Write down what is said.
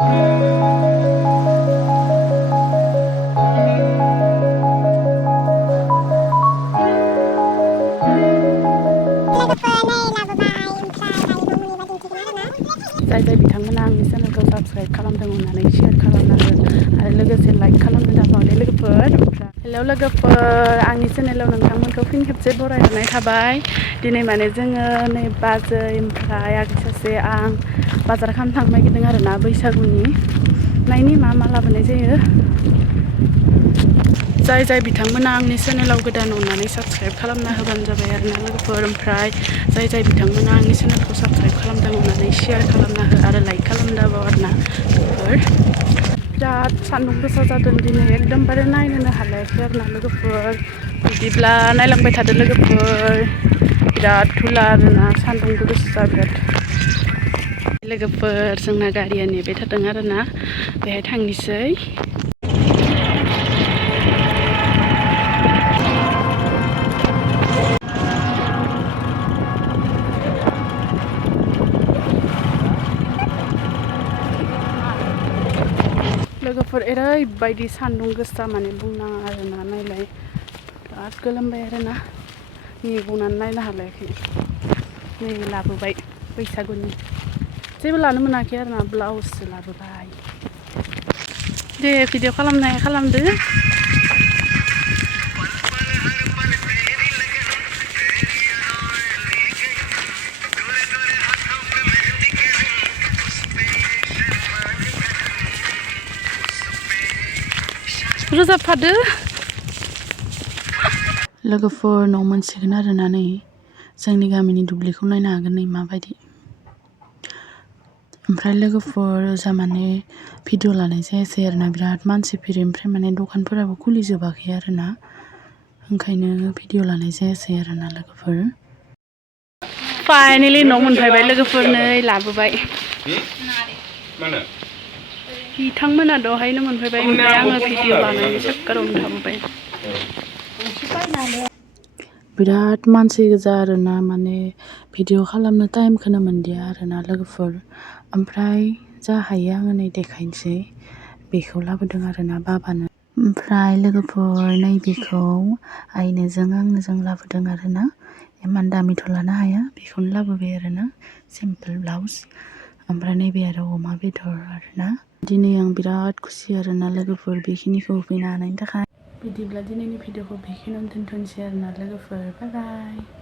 जाय बिथांमोना आंनि चेनेलखौ साबस्क्राइब खालामदों अननानै शेयार खालामनांगोन आरो लोगोसे लाइक खालामनो दाबावदे लोगोफोर। हेलौ लोगोफोर, आंनि चेनेलाव नोंथांमोनखौ फिन खेबसे बरायहरनाय थाबाय। दिनै माने जोङो नै बाजै ओमफ्राय आगै सासे आं बाजार खालामनो थांनो नागिरदों आरोना बैसागुनि। नायनि मा मा लाबोनाय जायो। जाय बिथांमोना आंनि चेनेलाव गोदान अननानै साबस्क्राइब खालामना होबानो जाबाय आरोना लोगोफोर। ओमफ्राय जाय बिथांमोना आंनि चेनेलखौ साबस्क्राइब खालामदों अननानै शेयार खालामना हो आरो लाइक खालामदाबाव आरोना लोगोफोर। बिराद सान्दुं गोसा जादों दिनै एकदमबारे नायनोनो हालायाखै आरोना लोगोफोर। बिदिब्ला नायलांबाय थादो लोगोफोर। बिराद धुला आरोना सान्दुं गोसा बिराद। लोगोफोर जोंना गारिया नेबाय थादों आरोना, बेहाय थांनोसै। लोगोफोर ओरैबायदि सान्दुं गोसा माने बुंनाङा आरोना। नायलाय बिराद गोलोमबाय आरोना, नै बुंनानै नायनो हालायाखै। नै लाबोबाय बैसागुनि, जेबो लानो मोनाखै आरोना, ब्लाउससो लाबोबाय। दे भिडिअ खालामनाया खालामदो। रोजाबफादो लोगोफोर। न' मोनसिगोन आरोना, नै जोंनि गामिनि दुब्लिखौ नायनो हागोन नै माबायदि। ओमफ्राय लोगोफोर जा माने भिडिअ लानाय जायासै आरोना, बिराद मानसि फैयो। ओमफ्राय माने दखानफोराबो खुलिजोबाखै आरोना, ओंखायनो भिडिअ लानाय जायासै आरोना लोगोफोर। फाइनेलि न' मोनफैबाय लोगोफोर, नै लाबोबाय। बिथांमोना दहायनो मोनफैबाय, ओमफ्राय आङो भिडिअ लानायनि चक्करावनो थाबोबाय। बिराद मानसि गोजा आरोना, माने भिडिअ खालामनो टाइमखौनो मोनदिया आरोना लोगोफोर। ओमफ्राय जा हायो आङो नै देखायनोसै। बेखौ लाबोदों आरोना बाबानो। ओमफ्राय लोगोफोर नैबेखौ आइनोजों आंनोजों लाबोदों आरोना। इमान दामिथ' लानो हाया, बेखौनो लाबोबाय आरोना, सिम्पोल ब्लाउस। ओमफ्राय नैबे आरो अमा बेदर आरोना। दिनै आं बिराद खुसि आरोना लोगोफोर, बेखिनिखौ होफैनो हानायनि थाखाय। बिदिब्ला दिनैनि भिडिअखौ बेखिनियावनो दोनथ'नोसै आरोना लोगोफोर। बाय बाय।